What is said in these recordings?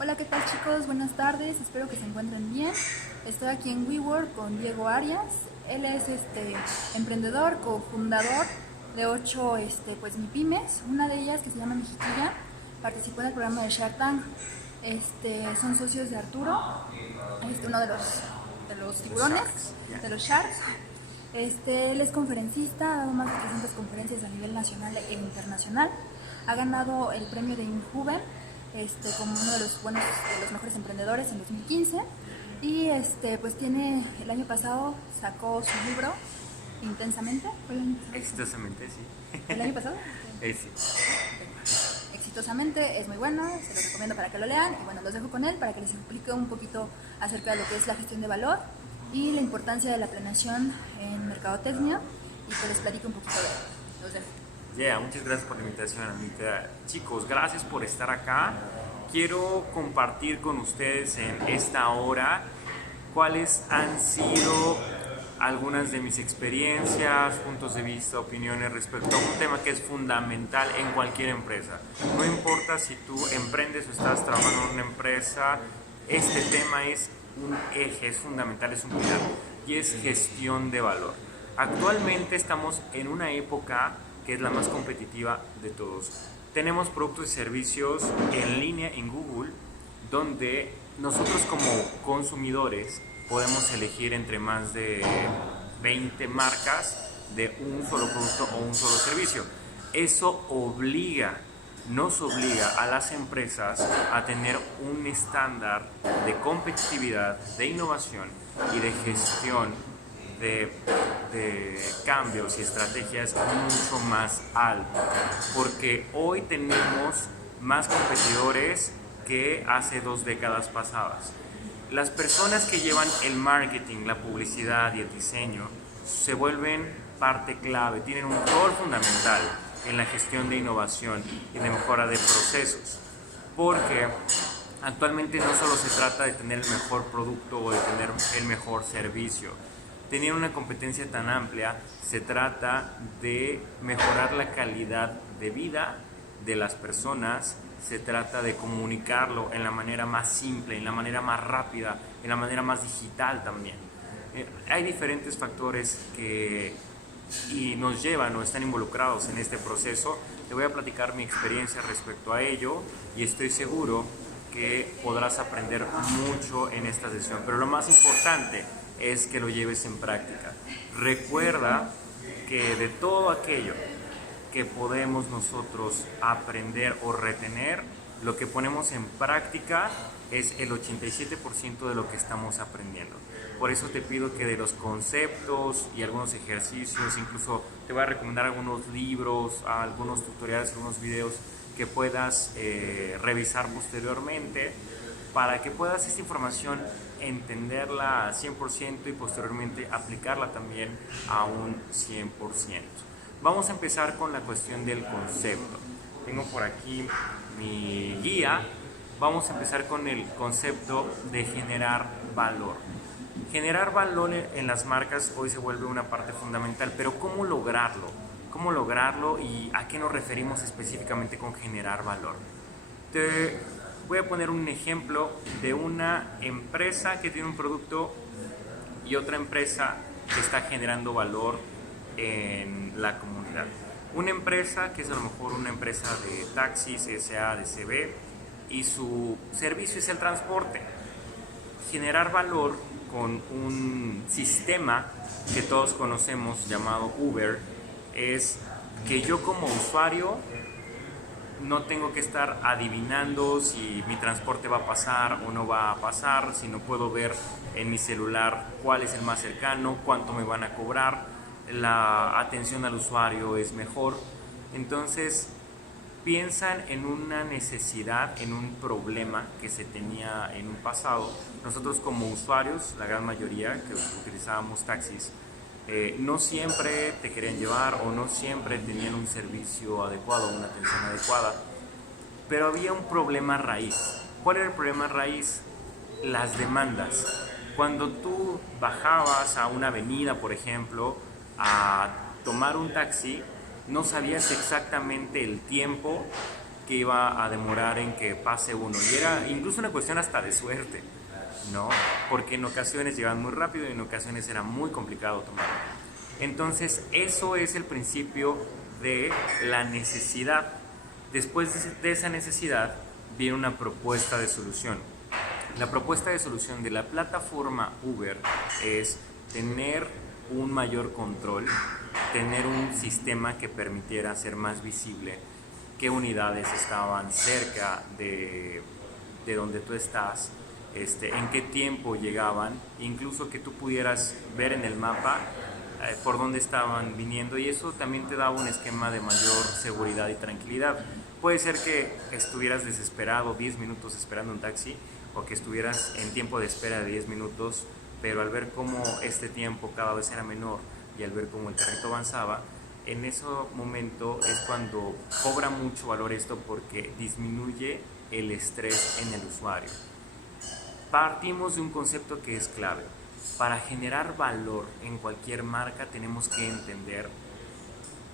Hola, ¿qué tal chicos? Buenas tardes, espero que se encuentren bien. Estoy aquí en WeWork con Diego Arias. Él es emprendedor, cofundador de 8 pues, MIPYMES. Una de ellas, que se llama Mexicilla, participó en el programa de Shark Tank. Son socios de Arturo, uno de los The tiburones, Sharks. Yeah. de los Sharks. Él es conferencista, ha dado más de 300 conferencias a nivel nacional e internacional. Ha ganado el premio de Injuven como uno de los mejores emprendedores en 2015. Y pues el año pasado sacó su libro Intensamente. ¿Fue el año pasado? Exitosamente, sí. ¿El año pasado? Sí. Exitosamente, es muy bueno, se lo recomiendo para que lo lean. Y bueno, los dejo con él para que les explique un poquito acerca de lo que es la gestión de valor y la importancia de la planeación en mercadotecnia, y que les platique un poquito de él. Los dejo. Muchas gracias por la invitación, Anita. Chicos, gracias por estar acá. Quiero compartir con ustedes en esta hora cuáles han sido algunas de mis experiencias, puntos de vista, opiniones respecto a un tema que es fundamental en cualquier empresa. No importa si tú emprendes o estás trabajando en una empresa, este tema es un eje, es fundamental, es un pilar, y es gestión de valor. Actualmente estamos en una época que es la más competitiva de todos. Tenemos productos y servicios en línea en Google, donde nosotros como consumidores podemos elegir entre más de 20 marcas de un solo producto o un solo servicio. Eso nos obliga a las empresas a tener un estándar de competitividad, de innovación y de gestión de cambios y estrategias mucho más alto, porque hoy tenemos más competidores que hace 2 décadas pasadas. Las personas que llevan el marketing, la publicidad y el diseño se vuelven parte clave, tienen un rol fundamental en la gestión de innovación y de mejora de procesos, porque actualmente no solo se trata de tener el mejor producto o de tener el mejor servicio. Teniendo una competencia tan amplia, se trata de mejorar la calidad de vida de las personas, se trata de comunicarlo en la manera más simple, en la manera más rápida, en la manera más digital también. Hay diferentes factores que nos llevan o están involucrados en este proceso. Te voy a platicar mi experiencia respecto a ello y estoy seguro que podrás aprender mucho en esta sesión. Pero lo más importante es que lo lleves en práctica. Recuerda que de todo aquello que podemos nosotros aprender o retener, lo que ponemos en práctica es el 87% de lo que estamos aprendiendo. Por eso te pido que de los conceptos y algunos ejercicios, incluso te voy a recomendar algunos libros, algunos tutoriales, algunos videos que puedas revisar posteriormente, para que puedas esta información entenderla 100% y posteriormente aplicarla también a un 100%. Vamos a empezar con la cuestión del concepto. Tengo por aquí mi guía. Vamos a empezar con el concepto de generar valor. Generar valor en las marcas hoy se vuelve una parte fundamental, pero ¿cómo lograrlo? ¿Cómo lograrlo y a qué nos referimos específicamente con generar valor? Te voy a poner un ejemplo de una empresa que tiene un producto y otra empresa que está generando valor en la comunidad. Una empresa que es a lo mejor una empresa de taxis, SADCB, y su servicio es el transporte. Generar valor con un sistema que todos conocemos llamado Uber es que yo como usuario no tengo que estar adivinando si mi transporte va a pasar o no va a pasar, sino puedo ver en mi celular cuál es el más cercano, cuánto me van a cobrar, la atención al usuario es mejor. Entonces piensan en una necesidad, en un problema que se tenía en un pasado. Nosotros como usuarios, la gran mayoría que utilizábamos taxis, no siempre te querían llevar o no siempre tenían un servicio adecuado, una atención adecuada, pero había un problema raíz. ¿Cuál era el problema raíz? Las demandas. Cuando tú bajabas a una avenida, por ejemplo, a tomar un taxi, no sabías exactamente el tiempo que iba a demorar en que pase uno. Y era incluso una cuestión hasta de suerte, ¿no? Porque en ocasiones llegaban muy rápido y en ocasiones era muy complicado tomarlo. Entonces, eso es el principio de la necesidad. Después de esa necesidad viene una propuesta de solución. La propuesta de solución de la plataforma Uber es tener un mayor control, tener un sistema que permitiera hacer más visible qué unidades estaban cerca de donde tú estás, en qué tiempo llegaban, incluso que tú pudieras ver en el mapa por dónde estaban viniendo, y eso también te da un esquema de mayor seguridad y tranquilidad. Puede ser que estuvieras desesperado 10 minutos esperando un taxi, o que estuvieras en tiempo de espera de 10 minutos, pero al ver cómo este tiempo cada vez era menor y al ver cómo el carrito avanzaba, en ese momento es cuando cobra mucho valor esto, porque disminuye el estrés en el usuario. Partimos de un concepto que es clave. Para generar valor en cualquier marca tenemos que entender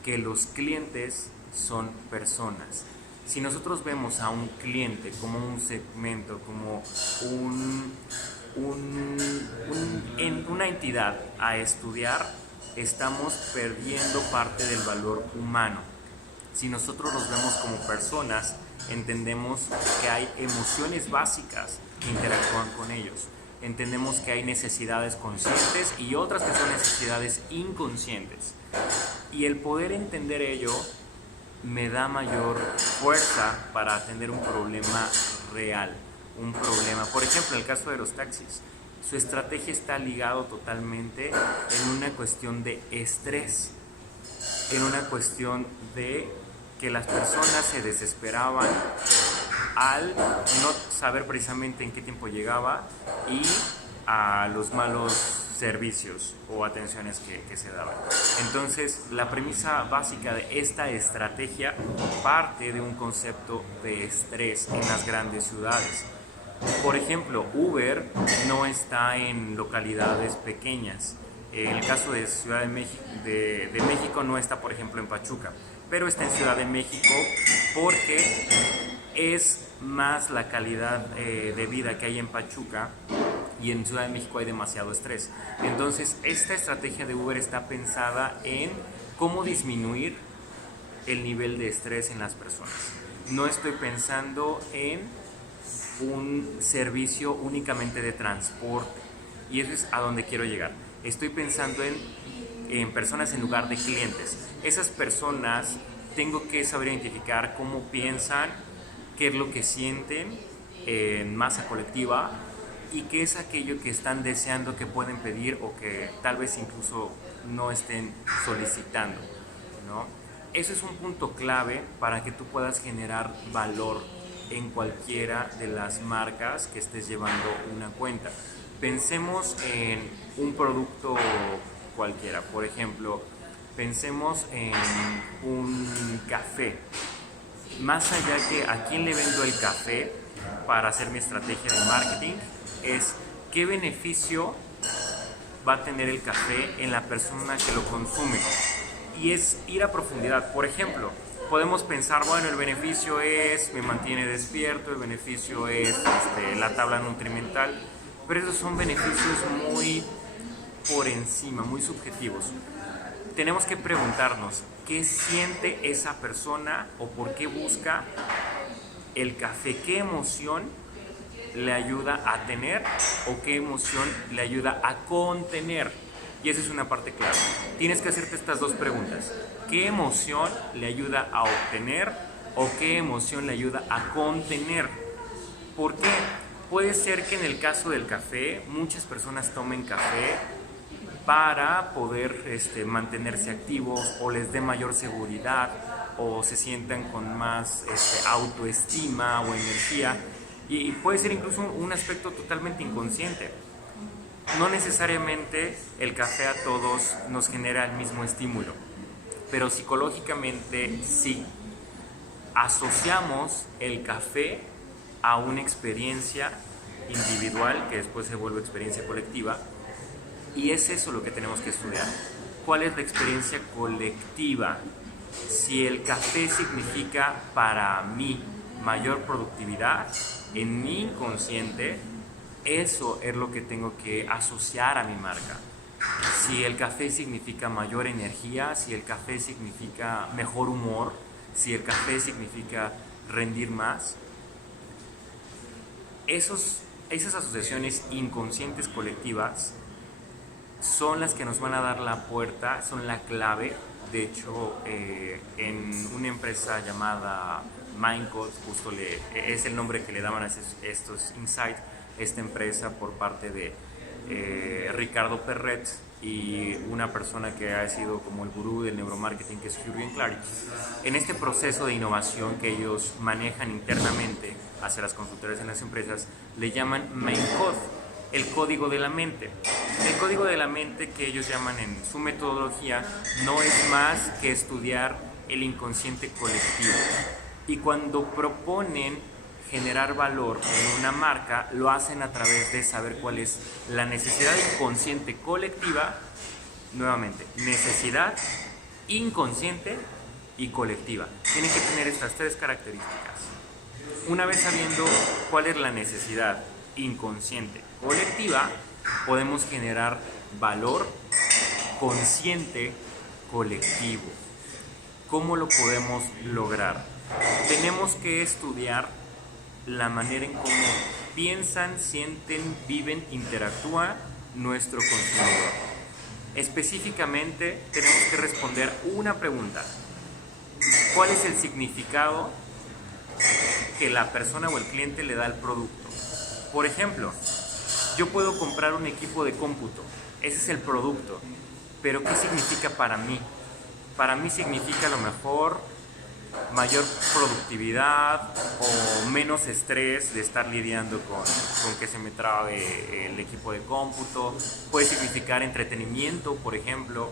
que los clientes son personas. Si nosotros vemos a un cliente como un segmento, como una entidad a estudiar, estamos perdiendo parte del valor humano. Si nosotros los vemos como personas, entendemos que hay emociones básicas que interactúan con ellos. Entendemos que hay necesidades conscientes y otras que son necesidades inconscientes. Y el poder entender ello me da mayor fuerza para atender un problema real. Un problema, por ejemplo, en el caso de los taxis, su estrategia está ligado totalmente en una cuestión de estrés, en una cuestión de que las personas se desesperaban al no saber precisamente en qué tiempo llegaba y a los malos servicios o atenciones que se daban. Entonces, la premisa básica de esta estrategia parte de un concepto de estrés en las grandes ciudades. Por ejemplo, Uber no está en localidades pequeñas. En el caso de Ciudad de México no está, por ejemplo, en Pachuca, pero está en Ciudad de México porque es más la calidad de vida que hay en Pachuca, y en Ciudad de México hay demasiado estrés. Entonces, esta estrategia de Uber está pensada en cómo disminuir el nivel de estrés en las personas. No estoy pensando en un servicio únicamente de transporte, y eso es a donde quiero llegar. Estoy pensando en personas en lugar de clientes. Esas personas tengo que saber identificar cómo piensan, qué es lo que sienten en masa colectiva y qué es aquello que están deseando que pueden pedir o que tal vez incluso no estén solicitando, ¿no? Eso es un punto clave para que tú puedas generar valor en cualquiera de las marcas que estés llevando una cuenta. Pensemos en un producto cualquiera, por ejemplo, pensemos en un café. Más allá que a quién le vendo el café para hacer mi estrategia de marketing, es qué beneficio va a tener el café en la persona que lo consume. Y es ir a profundidad. Por ejemplo, podemos pensar, bueno, el beneficio es, me mantiene despierto, el beneficio es la tabla nutrimental, pero esos son beneficios muy por encima, muy subjetivos. Tenemos que preguntarnos qué siente esa persona o por qué busca el café, qué emoción le ayuda a tener o qué emoción le ayuda a contener. Y esa es una parte clave. Tienes que hacerte estas dos preguntas. ¿Qué emoción le ayuda a obtener o qué emoción le ayuda a contener? ¿Por qué? Puede ser que en el caso del café, muchas personas tomen café para poder mantenerse activos, o les dé mayor seguridad, o se sientan con más autoestima o energía, y puede ser incluso un aspecto totalmente inconsciente. No necesariamente el café a todos nos genera el mismo estímulo, pero psicológicamente sí. Asociamos el café a una experiencia individual que después se vuelve experiencia colectiva, y es eso lo que tenemos que estudiar. ¿Cuál es la experiencia colectiva Si el café significa para mí mayor productividad, en mi inconsciente, eso es lo que tengo que asociar a mi marca. Si el café significa mayor energía, si el café significa mejor humor, si el café significa rendir más, esas asociaciones inconscientes colectivas son las que nos van a dar la puerta, son la clave. De hecho, en una empresa llamada Mindcode, justo es el nombre que le daban a estos insights, esta empresa por parte de Ricardo Perret y una persona que ha sido como el gurú del neuromarketing, que es Jürgen Klarich. En este proceso de innovación que ellos manejan internamente hacia las consultorías en las empresas, le llaman Mindcode, el código de la mente. El código de la mente, que ellos llaman en su metodología, no es más que estudiar el inconsciente colectivo. Y cuando proponen generar valor en una marca, lo hacen a través de saber cuál es la necesidad inconsciente colectiva. Nuevamente, necesidad inconsciente y colectiva. Tienen que tener estas tres características. Una vez sabiendo cuál es la necesidad inconsciente colectiva, podemos generar valor consciente colectivo. ¿Cómo lo podemos lograr? Tenemos que estudiar la manera en cómo piensan, sienten, viven, interactúa nuestro consumidor. Específicamente, tenemos que responder una pregunta. ¿Cuál es el significado que la persona o el cliente le da al producto? Por ejemplo, yo puedo comprar un equipo de cómputo, ese es el producto, pero ¿qué significa para mí? Para mí significa a lo mejor mayor productividad o menos estrés de estar lidiando con que se me trabe el equipo de cómputo. Puede significar entretenimiento, por ejemplo.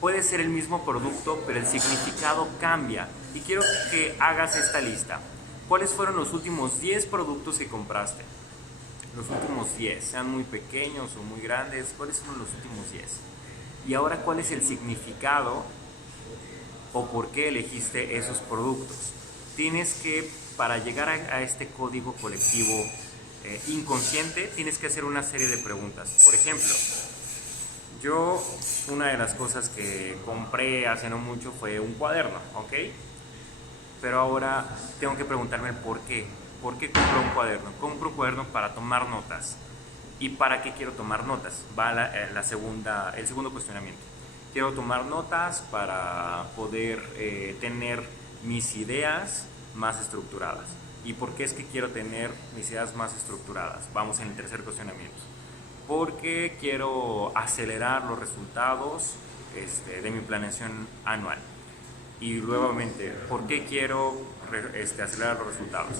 Puede ser el mismo producto, pero el significado cambia. Y quiero que hagas esta lista. ¿Cuáles fueron los últimos 10 productos que compraste? Los últimos 10, sean muy pequeños o muy grandes, ¿cuáles son los últimos 10? Y ahora, ¿cuál es el significado o por qué elegiste esos productos? Tienes que, para llegar a este código colectivo inconsciente, tienes que hacer una serie de preguntas. Por ejemplo, yo, una de las cosas que compré hace no mucho fue un cuaderno, ¿ok? Pero ahora tengo que preguntarme el por qué. ¿Por qué compro un cuaderno? Compro un cuaderno para tomar notas. ¿Y para qué quiero tomar notas? Va el segundo cuestionamiento. Quiero tomar notas para poder tener mis ideas más estructuradas. ¿Y por qué es que quiero tener mis ideas más estructuradas? Vamos en el tercer cuestionamiento. Porque quiero acelerar los resultados de mi planeación anual. Y nuevamente, ¿por qué quiero acelerar los resultados?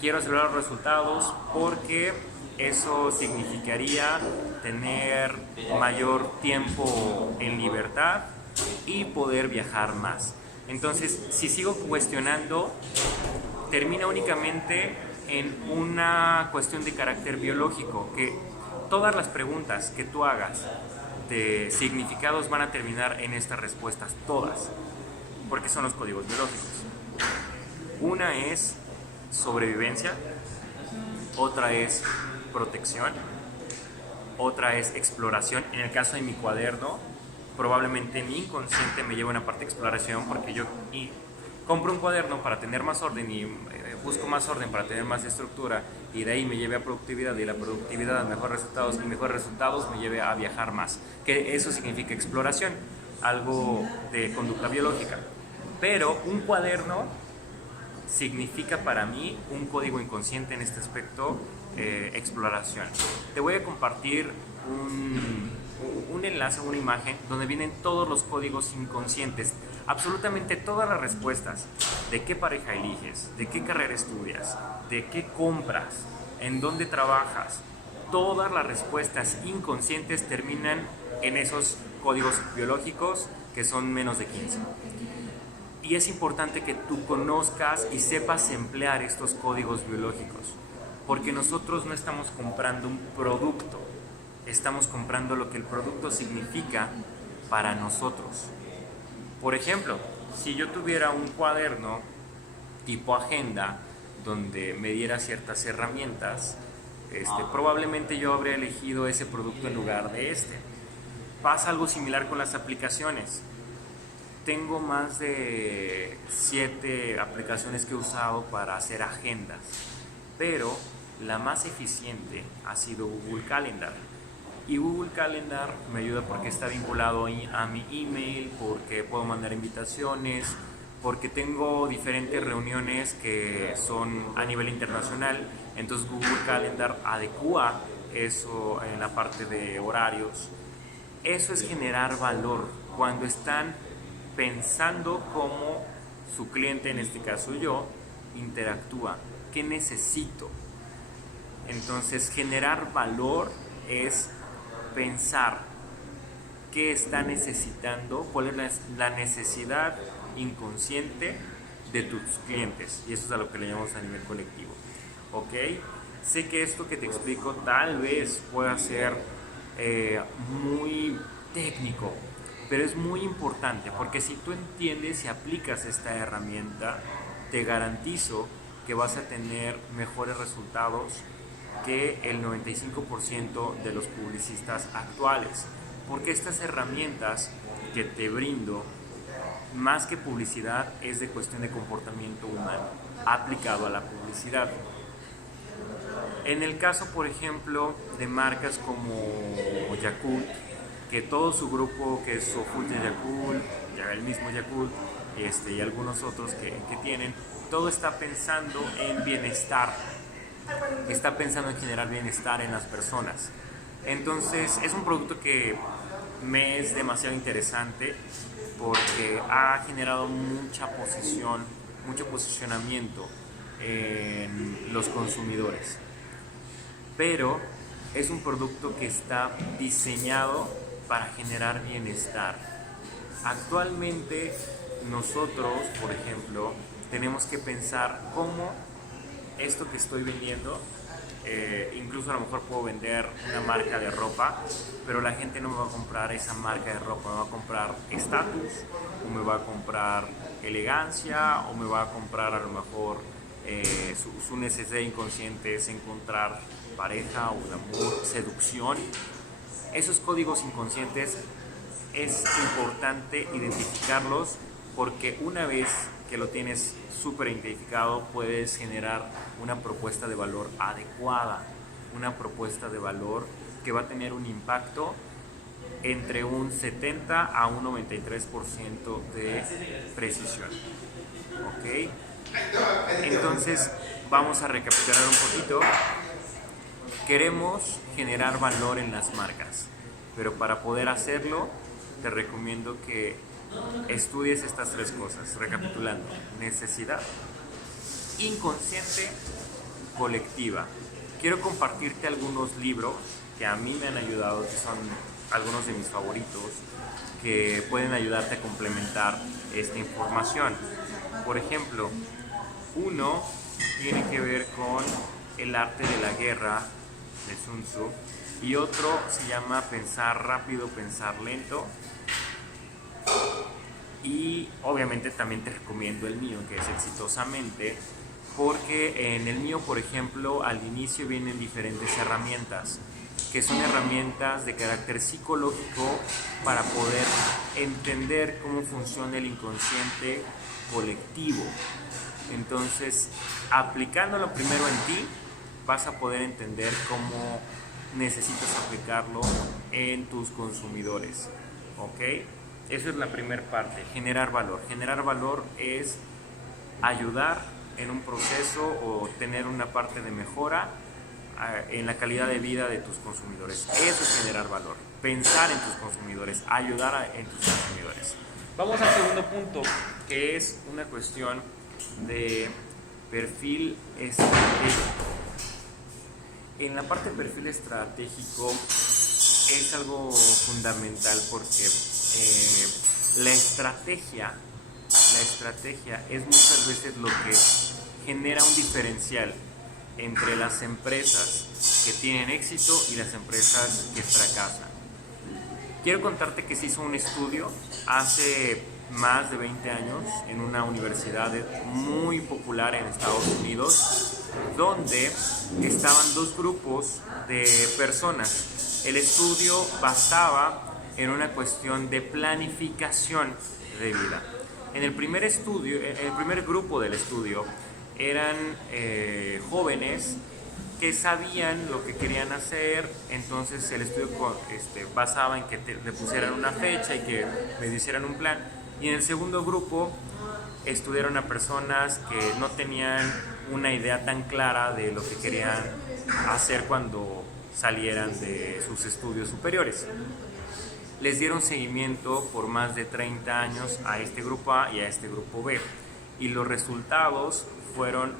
Quiero acelerar los resultados porque eso significaría tener mayor tiempo en libertad y poder viajar más. Entonces, si sigo cuestionando, termina únicamente en una cuestión de carácter biológico, que todas las preguntas que tú hagas de significados van a terminar en estas respuestas, todas, porque son los códigos biológicos. Una es sobrevivencia, otra es protección, otra es exploración. En el caso de mi cuaderno, probablemente mi inconsciente me lleva una parte de exploración, porque yo compro un cuaderno para tener más orden y busco más orden para tener más estructura, y de ahí me lleve a productividad, y la productividad a mejores resultados, y mejores resultados me lleve a viajar más, que eso significa exploración, algo de conducta biológica. Pero un cuaderno significa para mí un código inconsciente en este aspecto, exploración. Te voy a compartir un enlace, una imagen donde vienen todos los códigos inconscientes, absolutamente todas las respuestas de qué pareja eliges, de qué carrera estudias, de qué compras, en dónde trabajas. Todas las respuestas inconscientes terminan en esos códigos biológicos, que son menos de 15. Y es importante que tú conozcas y sepas emplear estos códigos biológicos, porque nosotros no estamos comprando un producto, estamos comprando lo que el producto significa para nosotros. Por ejemplo, si yo tuviera un cuaderno tipo agenda donde me diera ciertas herramientas, probablemente yo habría elegido ese producto en lugar de este. Pasa algo similar con las aplicaciones. Tengo más de 7 aplicaciones que he usado para hacer agendas, pero la más eficiente ha sido Google Calendar. Y Google Calendar me ayuda porque está vinculado a mi email, porque puedo mandar invitaciones, porque tengo diferentes reuniones que son a nivel internacional. Entonces Google Calendar adecua eso en la parte de horarios. Eso es generar valor cuando están pensando cómo su cliente, en este caso yo, interactúa. ¿Qué necesito? Entonces generar valor es pensar qué está necesitando, cuál es la necesidad inconsciente de tus clientes, y eso es a lo que le llamamos a nivel colectivo. ¿Ok? Sé que esto que te explico tal vez pueda ser muy técnico, pero es muy importante porque si tú entiendes y aplicas esta herramienta, te garantizo que vas a tener mejores resultados que el 95% de los publicistas actuales, porque estas herramientas que te brindo, más que publicidad, es de cuestión de comportamiento humano aplicado a la publicidad. En el caso, por ejemplo, de marcas como Yakult, que todo su grupo, que es Sofut de Yakult, el mismo Yakult, y algunos otros que tienen, todo está pensando en bienestar, está pensando en generar bienestar en las personas. Entonces es un producto que me es demasiado interesante porque ha generado mucho posicionamiento en los consumidores, pero es un producto que está diseñado para generar bienestar. Actualmente nosotros, por ejemplo, tenemos que pensar cómo esto que estoy vendiendo, incluso a lo mejor puedo vender una marca de ropa, pero la gente no me va a comprar esa marca de ropa, me va a comprar estatus, o me va a comprar elegancia, o me va a comprar a lo mejor su necesidad inconsciente es encontrar pareja o amor, seducción. Esos códigos inconscientes es importante identificarlos, porque una vez que lo tienes súper identificado, puedes generar una propuesta de valor adecuada, una propuesta de valor que va a tener un impacto entre un 70 a un 93% de precisión. ¿Ok? Entonces vamos a recapitular un poquito. Queremos generar valor en las marcas, pero para poder hacerlo te recomiendo que estudies estas 3 cosas. Recapitulando: necesidad, inconsciente, colectiva. Quiero compartirte algunos libros que a mí me han ayudado, que son algunos de mis favoritos, que pueden ayudarte a complementar esta información. Por ejemplo, uno tiene que ver con El arte de la guerra, de Sun Tzu, y otro se llama Pensar rápido, pensar lento. Y obviamente también te recomiendo el mío, que es Exitosamente, porque en el mío, por ejemplo, al inicio vienen diferentes herramientas, que son herramientas de carácter psicológico para poder entender cómo funciona el inconsciente colectivo. Entonces, aplicándolo primero en ti, vas a poder entender cómo necesitas aplicarlo en tus consumidores. ¿Ok? Eso es la primera parte, generar valor. Generar valor es ayudar en un proceso o tener una parte de mejora en la calidad de vida de tus consumidores. Eso es generar valor. Pensar en tus consumidores, ayudar en tus consumidores. Vamos al segundo punto, que es una cuestión de perfil estratégico. En la parte de perfil estratégico es algo fundamental, porque la estrategia es muchas veces lo que genera un diferencial entre las empresas que tienen éxito y las empresas que fracasan. Quiero contarte que se hizo un estudio hace más de 20 años en una universidad muy popular en Estados Unidos, donde estaban dos grupos de personas. El estudio basaba en una cuestión de planificación de vida. En el primer estudio, el primer grupo del estudio eran jóvenes que sabían lo que querían hacer, entonces el estudio basaba en que le pusieran una fecha y que le hicieran un plan. Y en el segundo grupo estudiaron a personas que no tenían una idea tan clara de lo que querían hacer cuando salieran de sus estudios superiores. Les dieron seguimiento por más de 30 años a este grupo A y a este grupo B, y los resultados fueron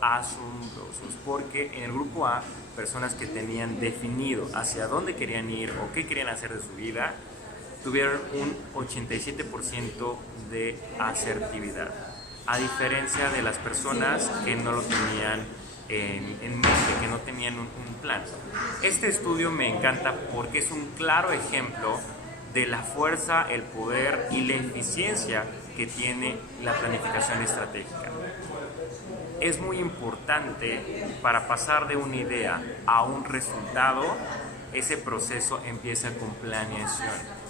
asombrosos, porque en el grupo A, personas que tenían definido hacia dónde querían ir o qué querían hacer de su vida, tuvieron un 87% de asertividad, a diferencia de las personas que no lo tenían en mente, que no tenían un plan. Este estudio me encanta porque es un claro ejemplo de la fuerza, el poder y la eficiencia que tiene la planificación estratégica. Es muy importante para pasar de una idea a un resultado. Ese proceso empieza con planeación.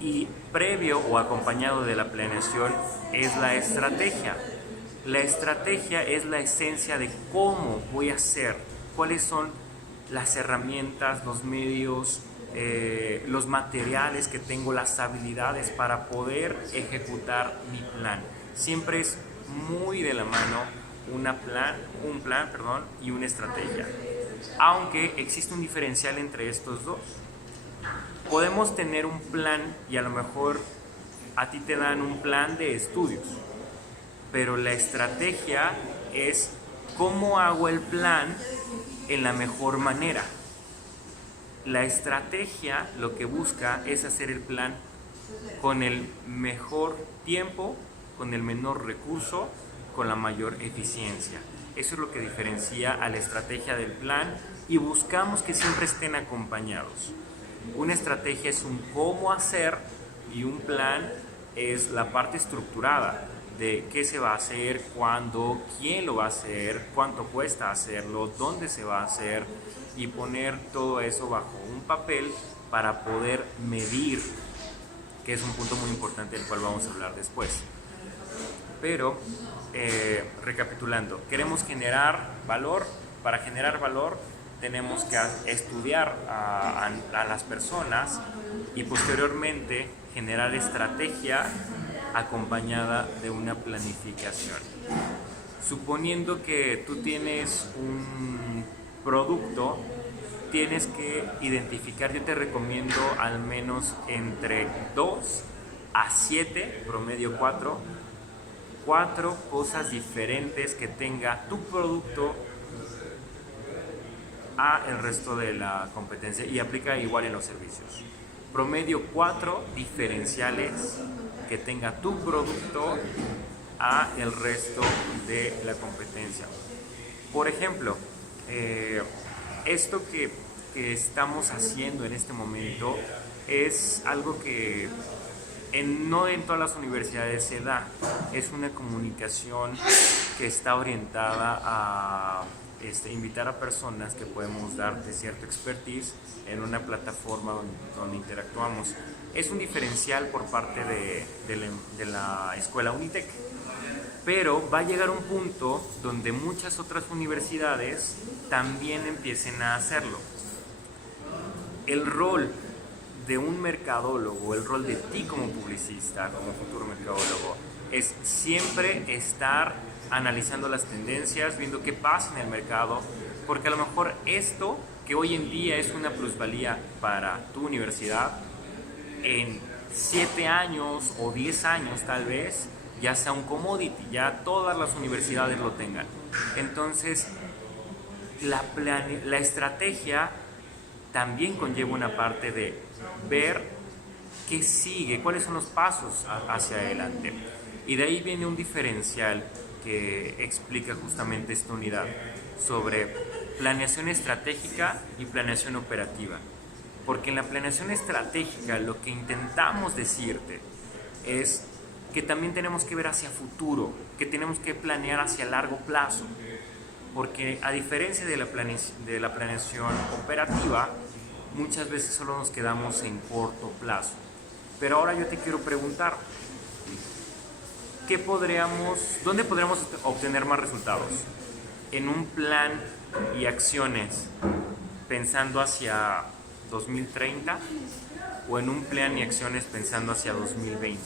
Y previo o acompañado de la planeación es la estrategia. La estrategia es la esencia de cómo voy a hacer, cuáles son las herramientas, los medios, los materiales que tengo, las habilidades para poder ejecutar mi plan. Siempre es muy de la mano un plan y una estrategia. Aunque existe un diferencial entre estos dos. Podemos tener un plan y a lo mejor a ti te dan un plan de estudios, pero la estrategia es cómo hago el plan en la mejor manera. La estrategia lo que busca es hacer el plan con el mejor tiempo, con el menor recurso, con la mayor eficiencia. Eso es lo que diferencia a la estrategia del plan, y buscamos que siempre estén acompañados. Una estrategia es un cómo hacer y un plan es la parte estructurada de qué se va a hacer, cuándo, quién lo va a hacer, cuánto cuesta hacerlo, dónde se va a hacer, y poner todo eso bajo un papel para poder medir, que es un punto muy importante del cual vamos a hablar después. Pero, recapitulando, queremos generar valor. Para generar valor tenemos que estudiar a las personas y posteriormente generar estrategia acompañada de una planificación. Suponiendo que tú tienes un producto, tienes que identificar, yo te recomiendo al menos entre 2 a 7, promedio 4 cosas diferentes que tenga tu producto a el resto de la competencia, y aplica igual en los servicios. Promedio 4 diferenciales que tenga tu producto a el resto de la competencia. Por ejemplo, esto que estamos haciendo en este momento es algo que no en todas las universidades se da. Es una comunicación que está orientada a invitar a personas que podemos darte cierto expertise en una plataforma donde interactuamos. Es un diferencial por parte de la escuela Unitec, pero va a llegar un punto donde muchas otras universidades también empiecen a hacerlo. El rol de un mercadólogo, el rol de ti como publicista, como futuro mercadólogo, es siempre estar analizando las tendencias, viendo qué pasa en el mercado, porque a lo mejor esto que hoy en día es una plusvalía para tu universidad, en 7 años o 10 años tal vez ya sea un commodity, ya todas las universidades lo tengan. Entonces la estrategia también conlleva una parte de ver qué sigue, cuáles son los pasos hacia adelante. Y de ahí viene un diferencial que explica justamente esta unidad sobre planeación estratégica y planeación operativa. Porque en la planeación estratégica lo que intentamos decirte es que también tenemos que ver hacia futuro, que tenemos que planear hacia largo plazo, porque a diferencia de la planeación operativa, muchas veces solo nos quedamos en corto plazo. Pero ahora yo te quiero preguntar, ¿dónde podríamos obtener más resultados? ¿En un plan y acciones pensando hacia 2030 o en un plan y acciones pensando hacia 2020?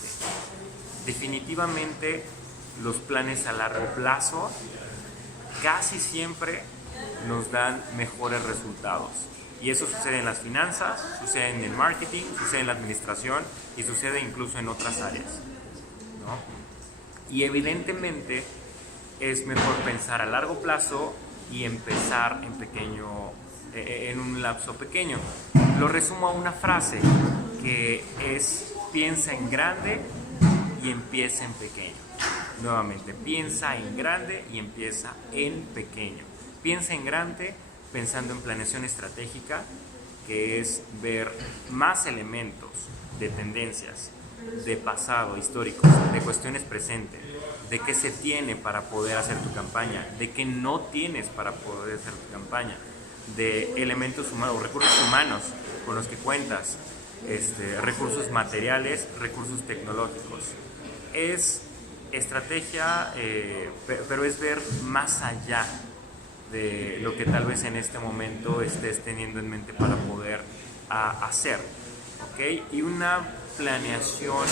Definitivamente los planes a largo plazo casi siempre nos dan mejores resultados. Y eso sucede en las finanzas, sucede en el marketing, sucede en la administración y sucede incluso en otras áreas, ¿no? Y evidentemente es mejor pensar a largo plazo y empezar en un lapso pequeño. Lo resumo a una frase que es: piensa en grande y empieza en pequeño. Nuevamente, piensa en grande y empieza en pequeño. Piensa en grande pensando en planeación estratégica, que es ver más elementos de tendencias, de pasado, históricos, de cuestiones presentes, de qué se tiene para poder hacer tu campaña, de qué no tienes para poder hacer tu campaña, de elementos humanos, recursos humanos con los que cuentas, recursos materiales, recursos tecnológicos. Es estrategia, pero es ver más allá de lo que tal vez en este momento estés teniendo en mente para poder hacer, ¿ok? Y una planeación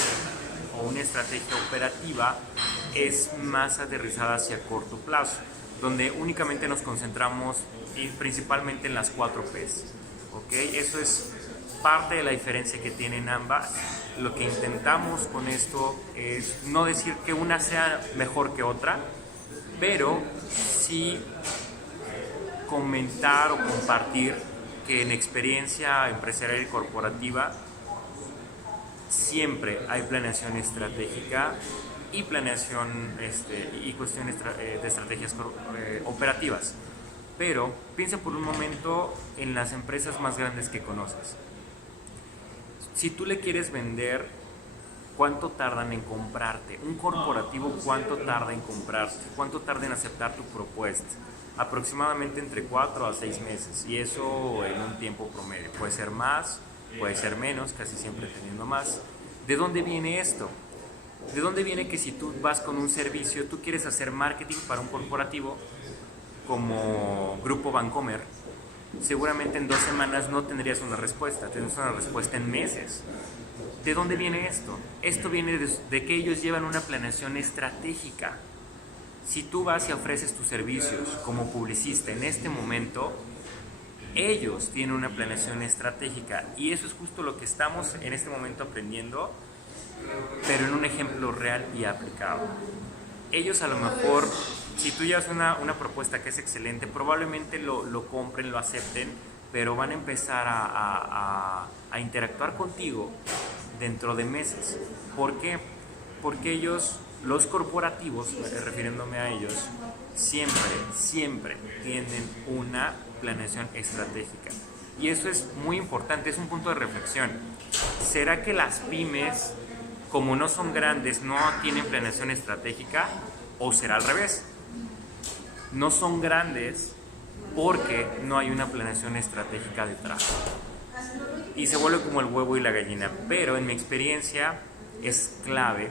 o una estrategia operativa es más aterrizada hacia corto plazo, donde únicamente nos concentramos principalmente en las 4 P's, ¿ok? Eso es parte de la diferencia que tienen ambas. Lo que intentamos con esto es no decir que una sea mejor que otra, pero sí comentar o compartir que en experiencia empresarial y corporativa siempre hay planeación estratégica y planeación y cuestiones de estrategias operativas. Pero piensa por un momento en las empresas más grandes que conoces. Si tú le quieres vender, ¿cuánto tardan en comprarte? Un corporativo, ¿cuánto tarda en comprarte? ¿Cuánto tarda en aceptar tu propuesta? Aproximadamente entre 4 a 6 meses, y eso en un tiempo promedio. Puede ser más, puede ser menos, casi siempre teniendo más. ¿De dónde viene esto? ¿De dónde viene que si tú vas con un servicio, tú quieres hacer marketing para un corporativo como Grupo Bancomer? Seguramente en 2 semanas no tendrías una respuesta, tendrías una respuesta en meses. ¿De dónde viene esto? Esto viene de que ellos llevan una planeación estratégica. Si tú vas y ofreces tus servicios como publicista en este momento, ellos tienen una planeación estratégica, y eso es justo lo que estamos en este momento aprendiendo, pero en un ejemplo real y aplicado. Ellos a lo mejor, si tú llevas una propuesta que es excelente, probablemente lo compren, lo acepten, pero van a empezar a interactuar contigo dentro de meses. ¿Por qué? Porque ellos, los corporativos, refiriéndome a ellos, siempre tienen una planeación estratégica. Y eso es muy importante, es un punto de reflexión. ¿Será que las pymes, como no son grandes, no tienen planeación estratégica? ¿O será al revés? No son grandes porque no hay una planeación estratégica detrás. Y se vuelve como el huevo y la gallina. Pero en mi experiencia es clave,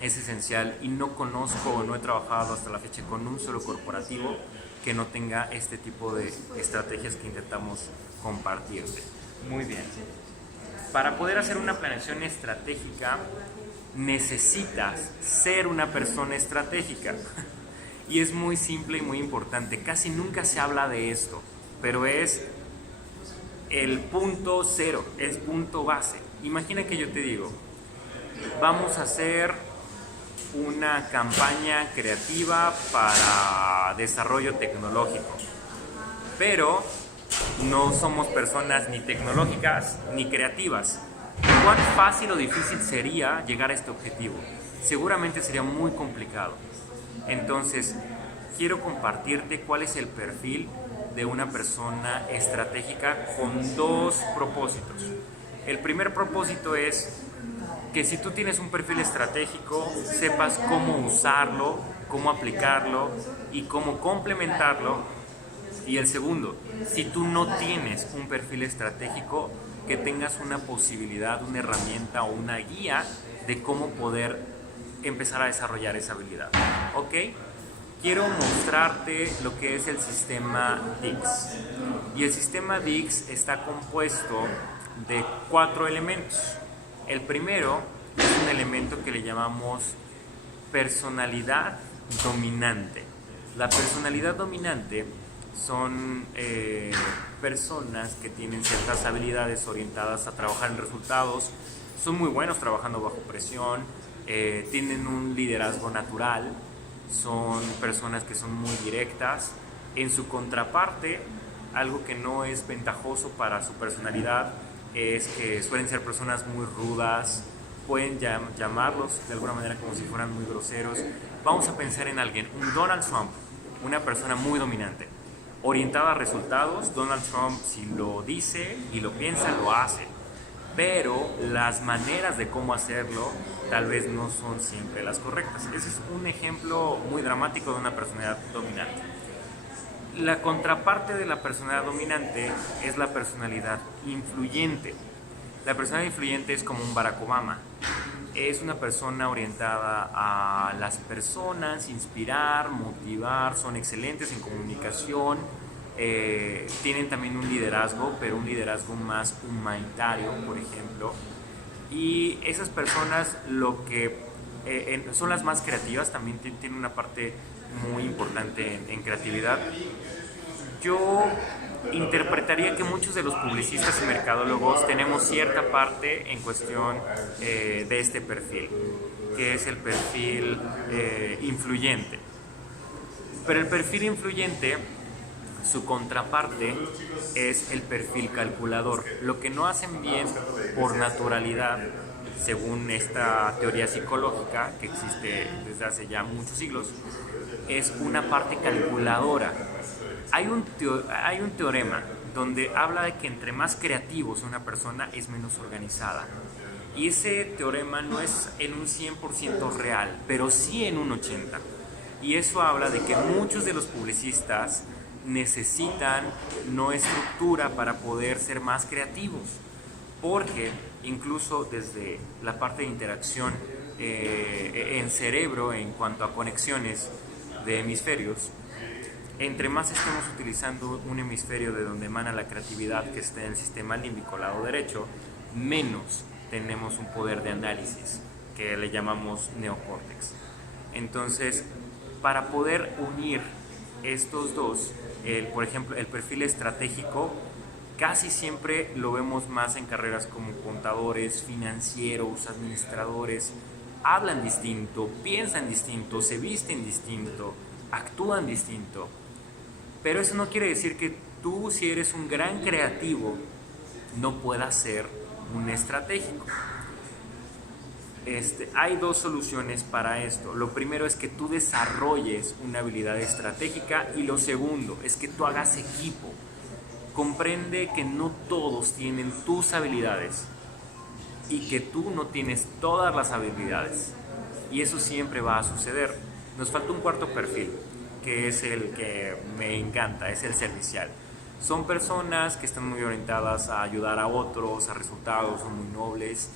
es esencial, y no conozco o no he trabajado hasta la fecha con un solo corporativo que no tenga este tipo de estrategias que intentamos compartirte. Muy bien. Para poder hacer una planeación estratégica necesitas ser una persona estratégica. Y es muy simple y muy importante. Casi nunca se habla de esto, pero es el punto cero, es punto base. Imagina que yo te digo, vamos a hacer una campaña creativa para desarrollo tecnológico, pero no somos personas ni tecnológicas ni creativas. ¿Cuán fácil o difícil sería llegar a este objetivo? Seguramente sería muy complicado. Entonces, quiero compartirte cuál es el perfil de una persona estratégica con 2 propósitos. El primer propósito es que si tú tienes un perfil estratégico, sepas cómo usarlo, cómo aplicarlo y cómo complementarlo. Y el segundo, si tú no tienes un perfil estratégico, que tengas una posibilidad, una herramienta o una guía de cómo poder empezar a desarrollar esa habilidad. ¿Ok? Quiero mostrarte lo que es el sistema DICS. Y el sistema DICS está compuesto de 4 elementos. El primero es un elemento que le llamamos personalidad dominante. La personalidad dominante son personas que tienen ciertas habilidades orientadas a trabajar en resultados, son muy buenos trabajando bajo presión, tienen un liderazgo natural, son personas que son muy directas. En su contraparte, algo que no es ventajoso para su personalidad es que suelen ser personas muy rudas, pueden llamarlos de alguna manera como si fueran muy groseros. Vamos a pensar en alguien, un Donald Trump, una persona muy dominante, orientada a resultados. Donald Trump, si lo dice y lo piensa, lo hace, pero las maneras de cómo hacerlo tal vez no son siempre las correctas. Ese es un ejemplo muy dramático de una personalidad dominante. La contraparte de la personalidad dominante es la personalidad influyente. La personalidad influyente es como un Barack Obama. Es una persona orientada a las personas, inspirar, motivar, son excelentes en comunicación, tienen también un liderazgo, pero un liderazgo más humanitario, por ejemplo. Y esas personas son las más creativas, también tienen una parte muy importante en creatividad. Yo interpretaría que muchos de los publicistas y mercadólogos tenemos cierta parte en cuestión de este perfil, que es el perfil influyente. Pero el perfil influyente, su contraparte es el perfil calculador. Lo que no hacen bien por naturalidad, según esta teoría psicológica que existe desde hace ya muchos siglos, es una parte calculadora. Hay un teorema donde habla de que entre más creativos una persona es menos organizada. Y ese teorema no es en un 100% real, pero sí en un 80%. Y eso habla de que muchos de los publicistas necesitan no estructura para poder ser más creativos. Porque incluso desde la parte de interacción en cerebro, en cuanto a conexiones de hemisferios, entre más estemos utilizando un hemisferio de donde emana la creatividad, que está en el sistema límbico, lado derecho, menos tenemos un poder de análisis, que le llamamos neocórtex. Entonces, para poder unir estos dos, por ejemplo, el perfil estratégico, casi siempre lo vemos más en carreras como contadores, financieros, administradores. Hablan distinto, piensan distinto, se visten distinto, actúan distinto. Pero eso no quiere decir que tú, si eres un gran creativo, no puedas ser un estratégico. Hay dos soluciones para esto. Lo primero es que tú desarrolles una habilidad estratégica y lo segundo es que tú hagas equipo. Comprende que no todos tienen tus habilidades y que tú no tienes todas las habilidades. Y eso siempre va a suceder. Nos falta un cuarto perfil, que es el que me encanta, es el servicial. Son personas que están muy orientadas a ayudar a otros, a resultados, son muy nobles.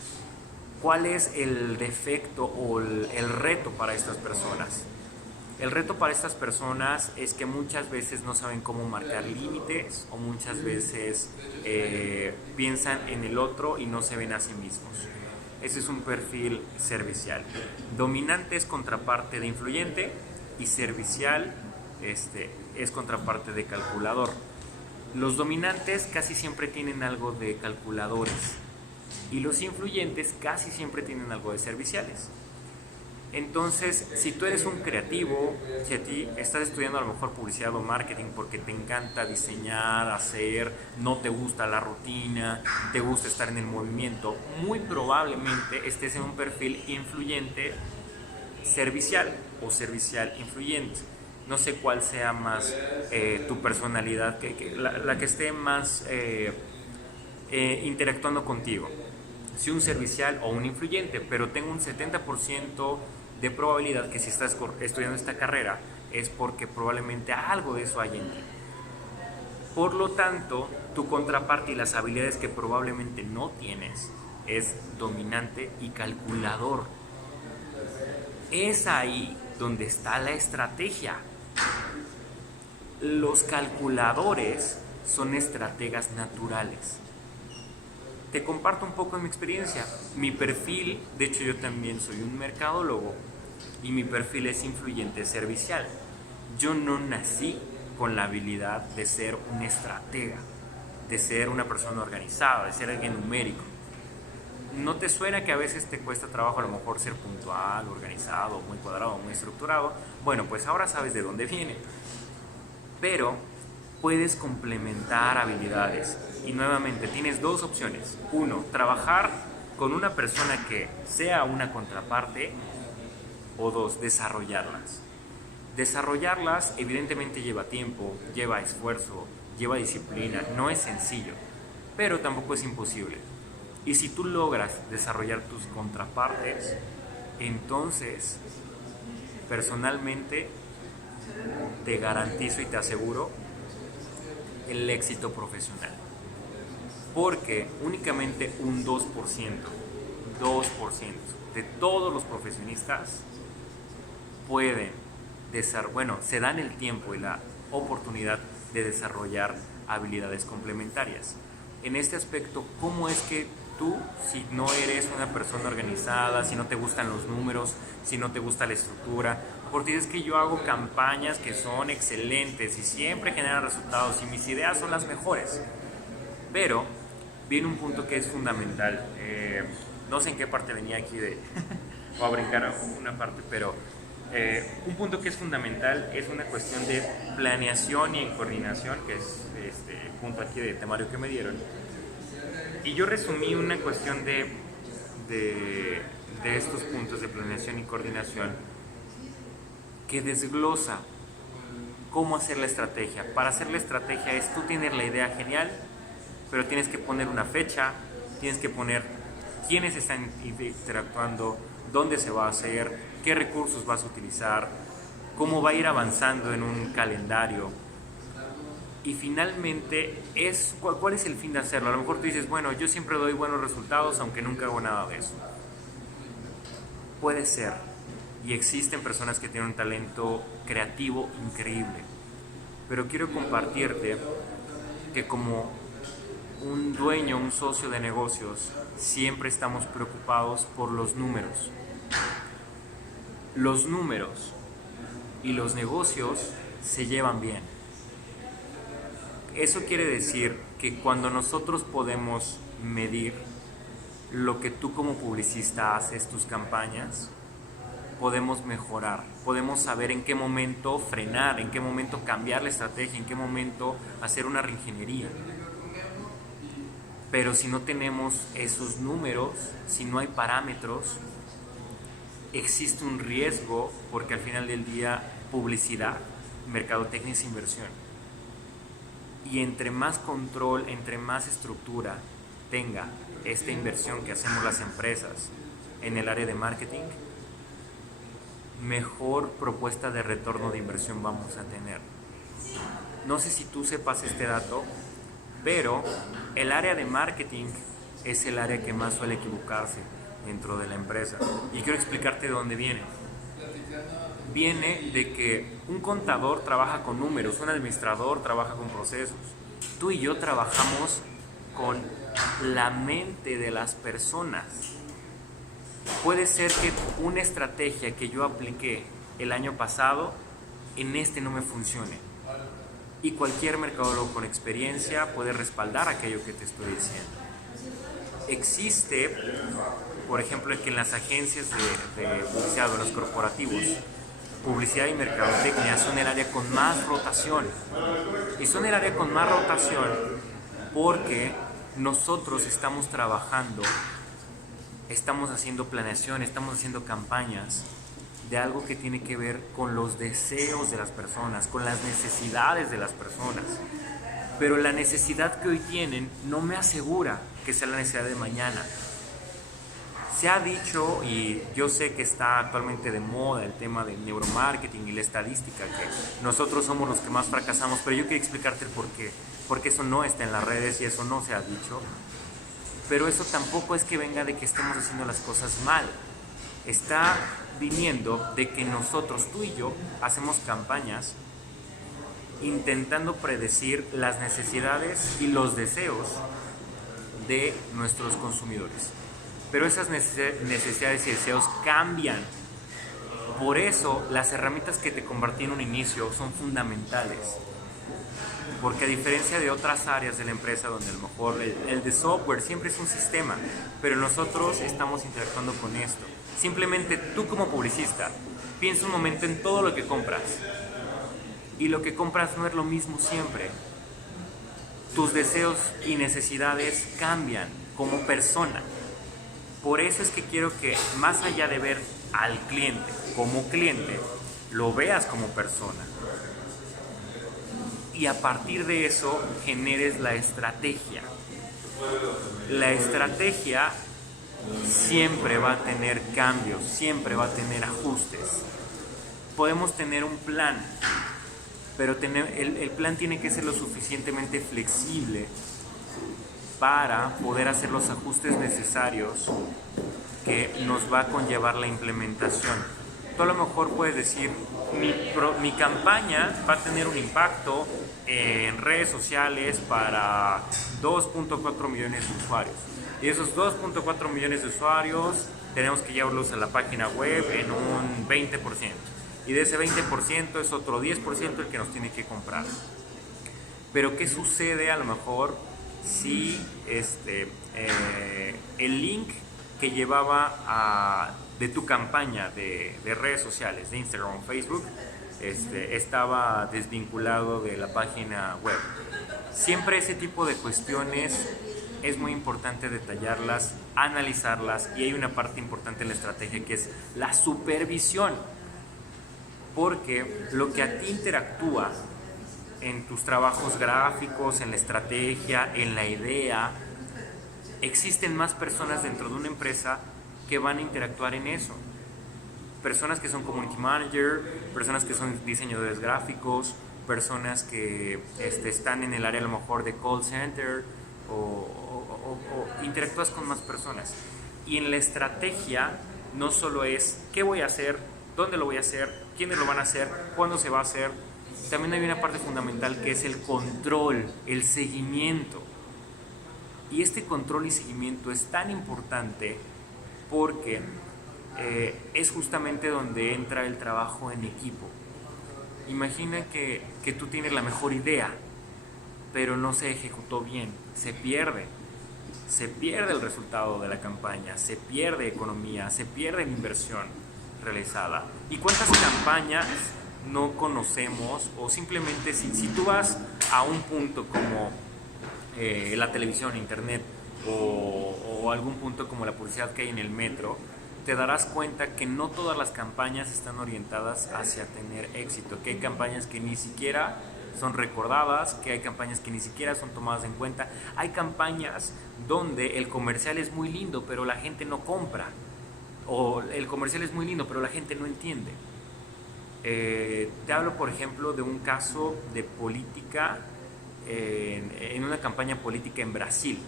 ¿Cuál es el defecto o el reto para estas personas? El reto para estas personas es que muchas veces no saben cómo marcar límites o muchas veces piensan en el otro y no se ven a sí mismos. Ese es un perfil servicial. Dominante es contraparte de influyente y servicial es contraparte de calculador. Los dominantes casi siempre tienen algo de calculadores y los influyentes casi siempre tienen algo de serviciales. Entonces, si tú eres un creativo, si a ti estás estudiando a lo mejor publicidad o marketing porque te encanta diseñar, hacer, no te gusta la rutina, te gusta estar en el movimiento, muy probablemente estés en un perfil influyente servicial o servicial influyente. No sé cuál sea más tu personalidad, la que esté más interactuando contigo. si un servicial o un influyente, pero tengo un 70% de probabilidad que si estás estudiando esta carrera es porque probablemente algo de eso hay en ti. Por lo tanto, tu contraparte y las habilidades que probablemente no tienes es dominante y calculador. Es ahí donde está la estrategia. Los calculadores son estrategas naturales. Te comparto un poco de mi experiencia. Mi perfil, de hecho yo también soy un mercadólogo y mi perfil es influyente servicial. Yo no nací con la habilidad de ser un estratega, de ser una persona organizada, de ser alguien numérico. ¿No te suena que a veces te cuesta trabajo a lo mejor ser puntual, organizado, muy cuadrado, muy estructurado? Bueno, pues ahora sabes de dónde viene. Pero puedes complementar habilidades y nuevamente tienes dos opciones. Uno, trabajar con una persona que sea una contraparte, o dos, desarrollarlas. Desarrollarlas evidentemente lleva tiempo, lleva esfuerzo, lleva disciplina, no es sencillo, pero tampoco es imposible. Y si tú logras desarrollar tus contrapartes, entonces personalmente te garantizo y te aseguro el éxito profesional. Porque únicamente un 2% de todos los profesionistas se dan el tiempo y la oportunidad de desarrollar habilidades complementarias. En este aspecto, ¿cómo es que tú, si no eres una persona organizada, si no te gustan los números, si no te gusta la estructura, porque dices que yo hago campañas que son excelentes y siempre generan resultados y mis ideas son las mejores? Pero viene un punto que es fundamental. No sé en qué parte venía aquí voy a brincar una parte, pero un punto que es fundamental es una cuestión de planeación y coordinación, que es este punto aquí de temario que me dieron. Y yo resumí una cuestión de estos puntos de planeación y coordinación que desglosa cómo hacer la estrategia. Para hacer la estrategia es tú tienes la idea genial, pero tienes que poner una fecha, tienes que poner quiénes están interactuando, dónde se va a hacer, qué recursos vas a utilizar, cómo va a ir avanzando en un calendario. Y finalmente, ¿cuál es el fin de hacerlo? A lo mejor tú dices, bueno, yo siempre doy buenos resultados, aunque nunca hago nada de eso. Puede ser, y existen personas que tienen un talento creativo increíble, pero quiero compartirte que como un dueño, un socio de negocios, siempre estamos preocupados por los números. Los números y los negocios se llevan bien. Eso quiere decir que cuando nosotros podemos medir lo que tú como publicista haces, tus campañas, podemos mejorar, podemos saber en qué momento frenar, en qué momento cambiar la estrategia, en qué momento hacer una reingeniería. Pero si no tenemos esos números, si no hay parámetros, existe un riesgo, porque al final del día publicidad, mercadotecnia es inversión. Y entre más control, entre más estructura tenga esta inversión que hacemos las empresas en el área de marketing, mejor propuesta de retorno de inversión vamos a tener. No sé si tú sepas este dato, pero el área de marketing es el área que más suele equivocarse dentro de la empresa. Y quiero explicarte de dónde viene. Viene de que un contador trabaja con números, un administrador trabaja con procesos. Tú y yo trabajamos con la mente de las personas. Puede ser que una estrategia que yo apliqué el año pasado, en este no me funcione. Y cualquier mercadólogo con experiencia puede respaldar aquello que te estoy diciendo. Existe, por ejemplo, que en las agencias de publicidad o en los corporativos, publicidad y mercadotecnia son el área con más rotación. Y son el área con más rotación porque nosotros estamos trabajando, estamos haciendo planeación, estamos haciendo campañas de algo que tiene que ver con los deseos de las personas, con las necesidades de las personas. Pero la necesidad que hoy tienen no me asegura que sea la necesidad de mañana. Se ha dicho, y yo sé que está actualmente de moda el tema del neuromarketing y la estadística, que nosotros somos los que más fracasamos, pero yo quería explicarte el por qué. Porque eso no está en las redes y eso no se ha dicho. Pero eso tampoco es que venga de que estemos haciendo las cosas mal. Está viniendo de que nosotros, tú y yo, hacemos campañas intentando predecir las necesidades y los deseos de nuestros consumidores. Pero esas necesidades y deseos cambian. Por eso las herramientas que te compartí en un inicio son fundamentales. Porque a diferencia de otras áreas de la empresa donde a lo mejor el de software siempre es un sistema, pero nosotros estamos interactuando con esto. Simplemente tú como publicista, piensa un momento en todo lo que compras. Y lo que compras no es lo mismo siempre. Tus deseos y necesidades cambian como persona. Por eso es que quiero que más allá de ver al cliente como cliente, lo veas como persona. Y a partir de eso generes la estrategia. La estrategia siempre va a tener cambios, siempre va a tener ajustes. Podemos tener un plan, pero el plan tiene que ser lo suficientemente flexible para poder hacer los ajustes necesarios que nos va a conllevar la implementación. Tú a lo mejor puedes decir, mi campaña va a tener un impacto en redes sociales para 2.4 millones de usuarios. Y esos 2.4 millones de usuarios tenemos que llevarlos a la página web en un 20%. Y de ese 20% es otro 10% el que nos tiene que comprar. Pero ¿qué sucede a lo mejor si el link que llevaba de tu campaña de redes sociales, de Instagram o Facebook, estaba desvinculado de la página web? Siempre ese tipo de cuestiones es muy importante detallarlas, analizarlas, y hay una parte importante en la estrategia que es la supervisión, porque lo que a ti interactúa en tus trabajos gráficos, en la estrategia, en la idea, existen más personas dentro de una empresa que van a interactuar en eso. Personas que son community manager, personas que son diseñadores gráficos, personas que están en el área a lo mejor de call center, o interactúas con más personas. Y en la estrategia no solo es qué voy a hacer, dónde lo voy a hacer, quiénes lo van a hacer, cuándo se va a hacer. También hay una parte fundamental que es el control, el seguimiento. Y este control y seguimiento es tan importante porque es justamente donde entra el trabajo en equipo. Imagina que tú tienes la mejor idea, pero no se ejecutó bien, se pierde el resultado de la campaña, se pierde economía, se pierde la inversión realizada. ¿Y cuántas campañas no conocemos? O simplemente si tú vas a un punto como la televisión, internet, o algún punto como la publicidad que hay en el metro, te darás cuenta que no todas las campañas están orientadas hacia tener éxito, que hay campañas que ni siquiera son recordadas, que hay campañas que ni siquiera son tomadas en cuenta. Hay campañas donde el comercial es muy lindo, pero la gente no compra, o el comercial es muy lindo, pero la gente no entiende. Te hablo, por ejemplo, de un caso de política, en una campaña política en Brasil.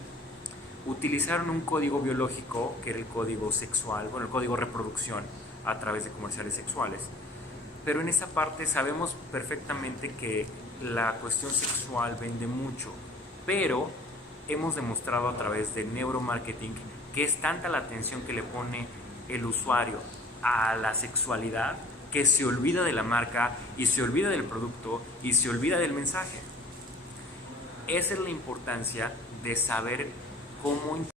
Utilizaron un código biológico, que era el código sexual, el código reproducción, a través de comerciales sexuales. Pero en esa parte sabemos perfectamente que la cuestión sexual vende mucho, pero hemos demostrado a través del neuromarketing que es tanta la atención que le pone el usuario a la sexualidad que se olvida de la marca, y se olvida del producto, y se olvida del mensaje. Esa es la importancia de saber cómo